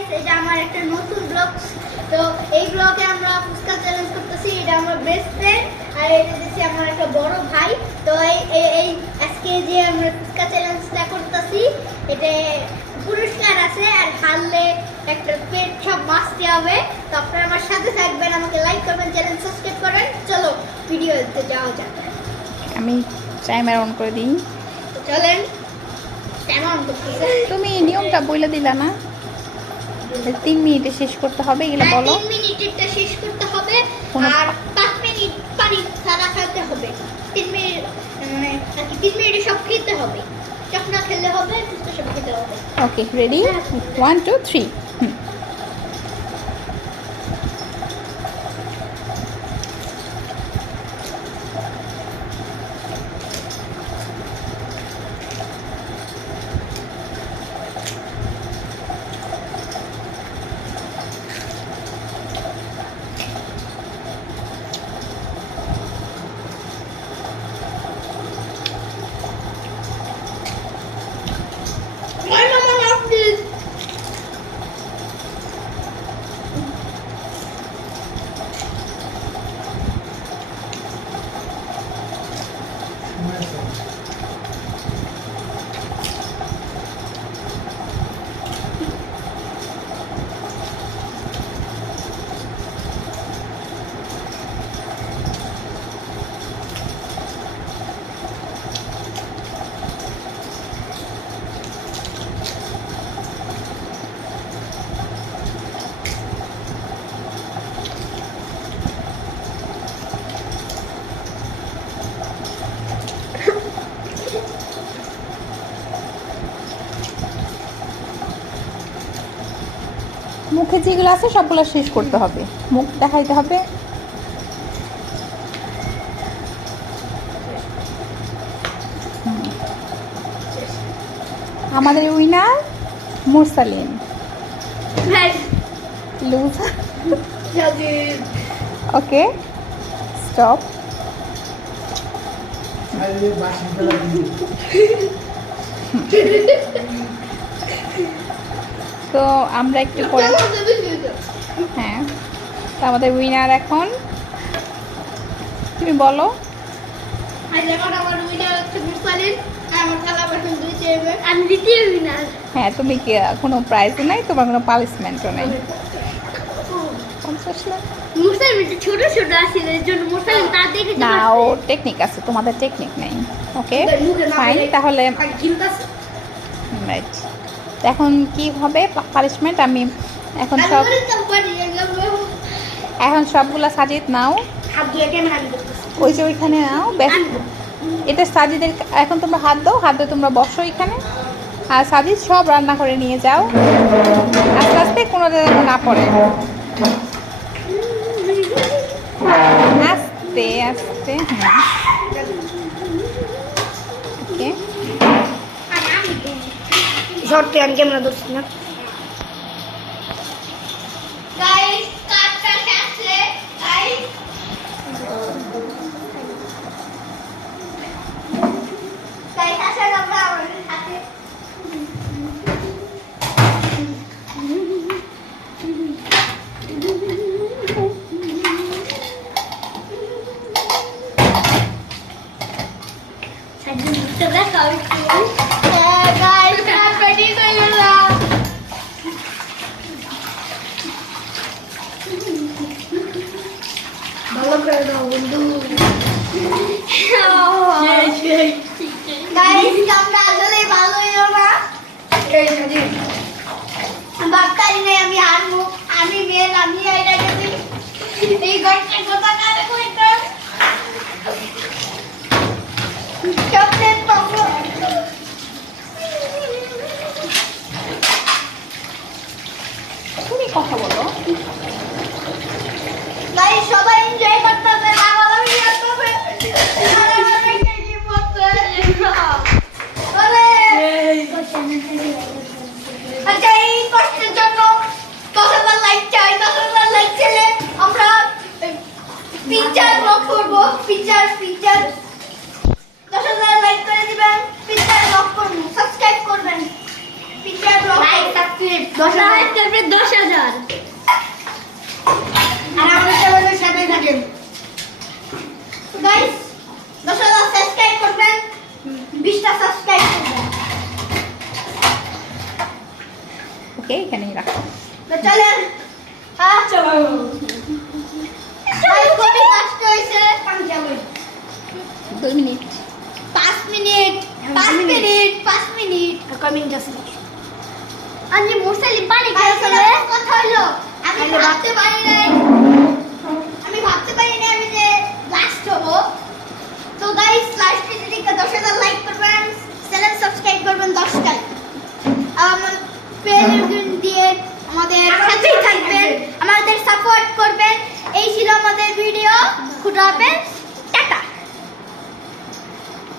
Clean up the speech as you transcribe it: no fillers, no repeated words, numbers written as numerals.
Guys, এটা আমার একটা নতুন ব্লগ। তো এই ব্লগে আমরা ফুচকা চ্যালেঞ্জ করতেছি। এটা আমার বেস্ট ফ্রেন্ড আর এটা দিচ্ছি আমার একটা বড় ভাই। তো এই আজকে যে আমরা ফুচকা চ্যালেঞ্জটা করতেছি, এটা পুরস্কার আছে আর হারলে একটা পেট সব মাছতে হবে। তো আপনারা আমার সাথে থাকবেন, আমাকে লাইক করবেন, চ্যানেল সাবস্ক্রাইব করবেন। চলো ভিডিওতে যাওয়া যাক। আমি টাইমার অন করে দিই। তো চলেন, টাইমার অন করতেছি। তুমি নিয়মটা বলে দিলা না? 3 মিনিটে শেষ করতে হবে, এগুলো বলো। 3 মিনিটটা শেষ করতে হবে কোনো- আর 5 মিনিট পানি ছাড়া খেতে হবে। 3 মিনিট মানে আর কি 3 মিনিটে সব খেতে হবে। সব না খেলে হবে, ফুচকা সব খেতে হবে। ওকে, ready? 1 2 3। Why mama love this? মুখে যেগুলো আছে সবগুলো শেষ করতে হবে, মুখ দেখাইতে হবে। আমাদের উইনার মুরসালিন, Guys, লুজার। jadi ওকে, স্টপ। তো আমরা একটু পরে, হ্যাঁ, তো আমাদের উইনার এখন তুমি বলো। আমি দ্বিতীয় উইনার। হ্যাঁ, তুমি কি কোনো প্রাইজও নাই, তোমার কোনো পানিশমেন্টও নাই। 50 লাখ মুসলিম ছোট ছোট আছে, এর জন্য মুসলিম তা দেখে না, ও টেকনিক আছে, তোমাদের টেকনিক নেই। ওকে ফাইন, তাহলে রাইট। এখন কি হবে পানিশমেন্ট? আমি এখন সবগুলা সাজিদ নাও, ওই যে ওইখানে নাও, ব্যাস। এটা সাজিদের, এখন তোমরা হাত দাও, হাত দিয়ে তোমরা বসো এখানে। আর সাজিদ সব রান্না করে নিয়ে যাও, আস্তে আস্তে, কোনো যেন না পড়ে, আস্তে আস্তে। ওকে, ঝড়তে আমি ক্যামেরা ধরছি না। গাইস, কাটটা শেষে গাইস, গাইস আসলে আমরা আমাদের সাথে সাজিদ তো দেখা হচ্ছে। গাইস, কাট রেডি হয়ে গেল। ভালো করে দাও বন্ধু। গাইস, আমরা আসলে ভালোই না। বাক্কারি নেই, আমি হারবো। আমি মেল, আমি আইরা গেছি। এই ঘরটা কথা কারে কইতাম। চকলেট পাবো। তুমি কথা বলো। গাইস, সবাই এনজয় করতেছে, লাভালাভি করতেছে। আর আমরা কি করতে? বলে আচ্ছা, এই কষ্টের জন্য 10,000 লাইক চাই। 10,000 লাইক চাইলে আমরা পিকচার ব্লগ করবো। পিকচার 10,000 লাইক করে দিবেন, পিকচার ব্লগ করবো। সাবস্ক্রাইব করবেন, পিকচার ব্লগ লাইক সাবস্ক্রাইব 10,000 তারপরে 10,000 আর আমাদের চ্যানেলের সাথে থাকেন গাইস 10,000 সাবস্ক্রাইব করবেন 20টা সাবস্ক্রাইব করবেন ওকে এখানেই রাখো তো চলেন চলো কবি কষ্ট হয়েছে 2 minute 5 minute 5 minute 5 minute coming just আমি মুরসালি পানি খেয়েছিলে কথা হলো আমি ভাবতে পারি নাই আমি যে লাস্ট হব তো গাইস লাস্ট ভিডিওতে 10,000 লাইক করবেন চ্যানেল সাবস্ক্রাইব করবেন 10টা আমার পেজ দিয়ে আমাদের সাথেই থাকবেন আমাদের সাপোর্ট করবেন এই ছিল আমাদের ভিডিও খুদা হাফেজ